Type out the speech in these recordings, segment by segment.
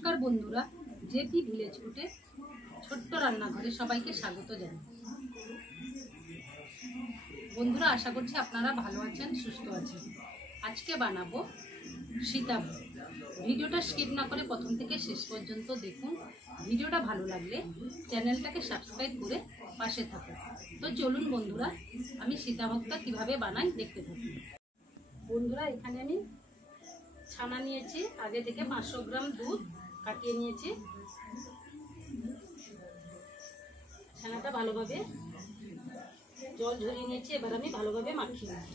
নমস্কার বন্ধুরা, JP village ফুডে ছোট্ট রান্নাঘরে সবাইকে স্বাগত জানাই। বন্ধুরা, আশা করছি আপনারা ভালো আছেন, সুস্থ আছেন। আজকে বানাবো সীতাভোগ। ভিডিওটা স্কিপ না করে প্রথম থেকে শেষ পর্যন্ত দেখুন। ভিডিওটা ভালো লাগলে চ্যানেলটাকে সাবস্ক্রাইব করে পাশে থাকুন। তো চলুন বন্ধুরা, আমি সীতাভোগটা কিভাবে বানাই দেখতে থাকুন। বন্ধুরা, এখানে আমি ছানা নিয়েছি, আগে থেকে 500 গ্রাম দুধ কাটিয়ে নিয়েছি। ছানাটা ভালোভাবে জল ঝরিয়ে নিয়েছি, এবার আমি ভালোভাবে মাখিয়ে নেব।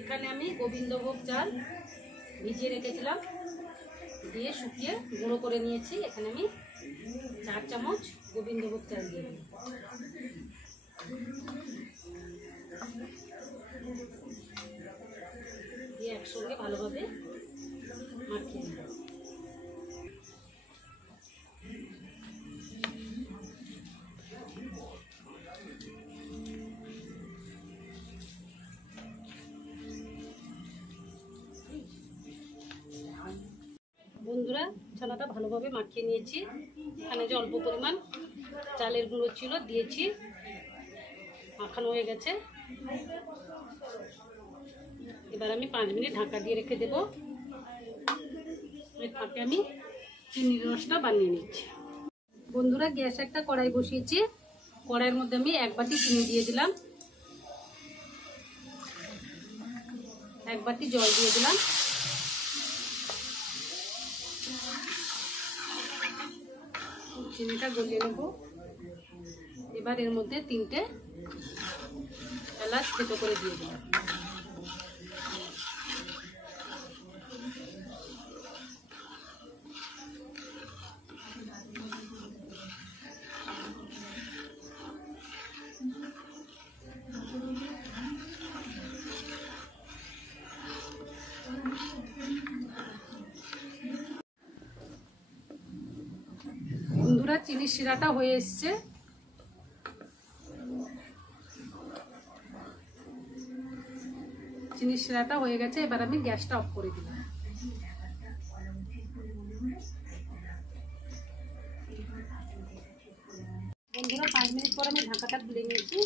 এখানে আমি গোবিন্দভোগ চাল ভিজিয়ে রেখেছিলাম, দিয়ে শুকিয়ে গুঁড়ো করে নিয়েছি। এখানে আমি 4 চামচ গোবিন্দভোগ চাল দিয়ে দেব। দিয়ে একসঙ্গে ভালোভাবে মাখিয়ে নেব। বন্ধুরা, ছানাটা ভালোভাবে মাখিয়ে নিয়েছি। এখানে যে অল্প পরিমাণ চালের গুঁড়ো ছিল দিয়েছি, মাখানো হয়ে গেছে। এবার আমি 5 মিনিট ঢাকা দিয়ে রেখে দেব। এর ফাঁকে আমি চিনির রসটা বানিয়ে নিচ্ছি। বন্ধুরা, গ্যাসে একটা কড়াই বসিয়েছি। কড়াইয়ের মধ্যে আমি 1 বাটি চিনি দিয়ে দিলাম, 1 বাটি জল দিয়ে দিলাম। চিনিটা গলিয়ে নেব। এবার এর মধ্যে 3টে এলাচ থেতো করে দিয়ে দিলাম। বন্ধুরা, চিনির শিরাটা হয়ে এসছে। চিনির শিরাটা হয়ে গেছে, এবার আমি গ্যাসটা অফ করে দিলাম। বন্ধুরা, 5 মিনিট পর আমি ঢাকাটা খুলে নিয়েছি।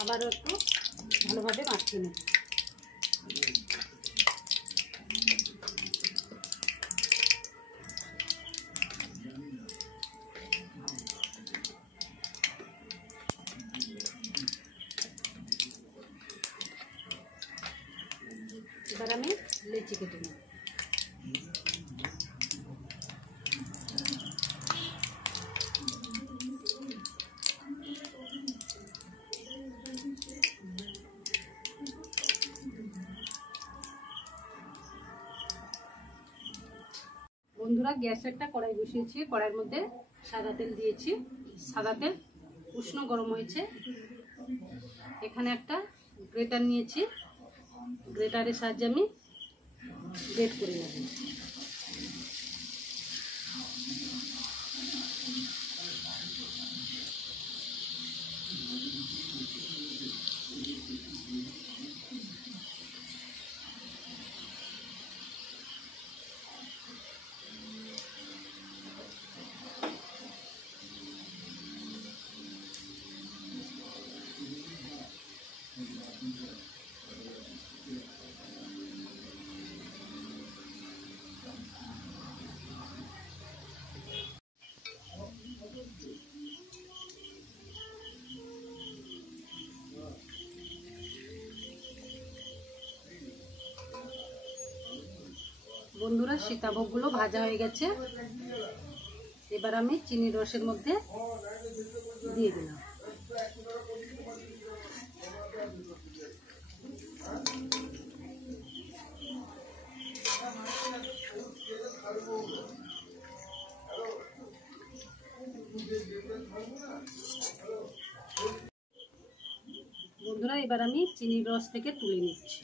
আবারও একটু ভালোভাবে মাখিয়ে নেব। এবার আমি লেচি কেটে নেব। বন্ধুরা, গ্যাসে একটা কড়াই বসিয়েছি। কড়াইয়ের মধ্যে সাদা তেল দিয়েছি। সাদা তেল উষ্ণ গরম হয়েছে। এখানে একটা গ্রেটার নিয়েছি, গ্রেটারের সাহায্যে আমি গ্রেট করে নেব। বন্ধুরা, সীতাভোগগুলো ভাজা হয়ে গেছে। এবার আমি চিনির রসের মধ্যে দিয়ে দিলাম। বন্ধুরা, এবার আমি চিনির রস থেকে তুলে নিচ্ছি।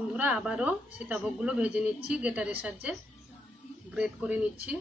বন্ধুরা আবারও সীতাভোগগুলো ভেজে নিচ্ছি, গ্রেটারের সাহায্যে গ্রেট করে নিচ্ছি।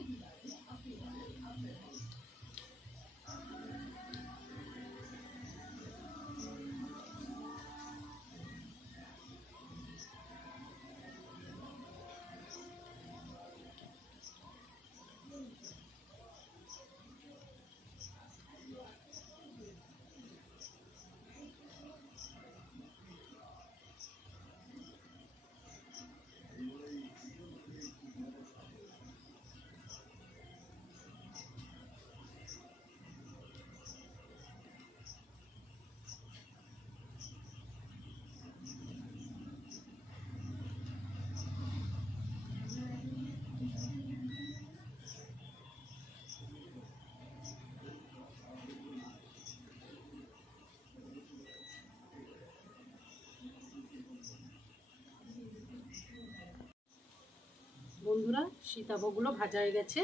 বন্ধুরা সীতাভোগগুলো ভাজা হয়ে গেছে,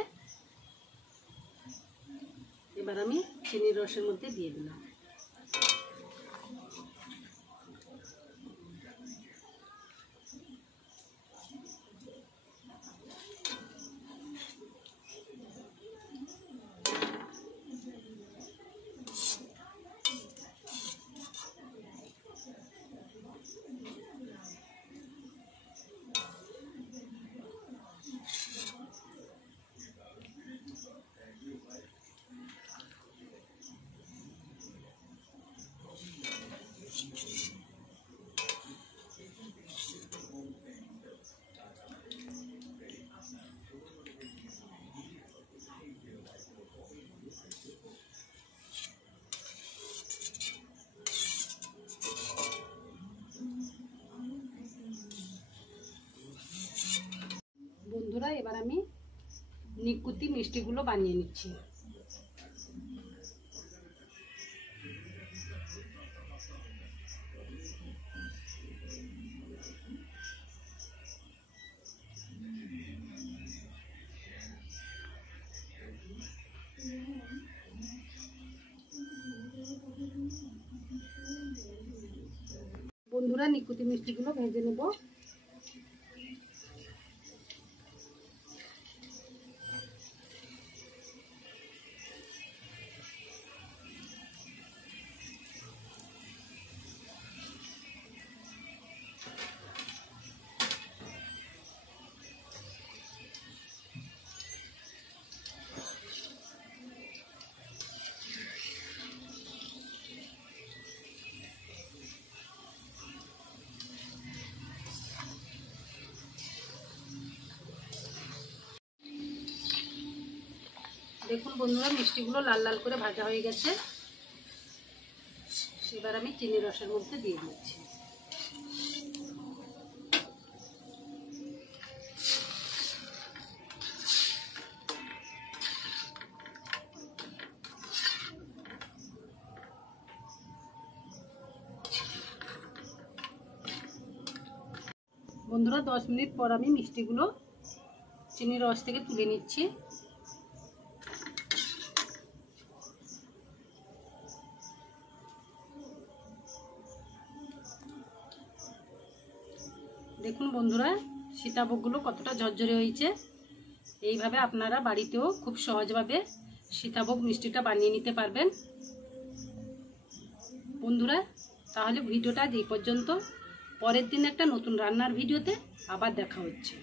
এবার আমি চিনির রসের মধ্যে দিয়ে দিলাম। বন্ধুরা এবার আমি নিকুতি মিষ্টিগুলো বানিয়ে নিচ্ছি। বন্ধুরা নিকুতি মিষ্টিগুলো ভেজে নেব। দেখুন বন্ধুরা মিষ্টিগুলো লাল লাল করে ভাজা হয়ে গেছে, এবার আমি চিনি রসের মধ্যে দিয়ে দিচ্ছি। বন্ধুরা 10 মিনিট পর আমি মিষ্টিগুলো চিনির রস থেকে তুলে নিচ্ছি। দেখুন বন্ধুরা সীতাভোগগুলো কতটা ঝরঝরে হয়েছে। এইভাবে আপনারা বাড়িতেও খুব সহজভাবে সীতাভোগ মিষ্টিটা বানিয়ে নিতে পারবেন। বন্ধুরা তাহলে ভিডিওটা এই পর্যন্ত, পরের দিন একটা নতুন রান্নার ভিডিওতে আবার দেখা হচ্ছে।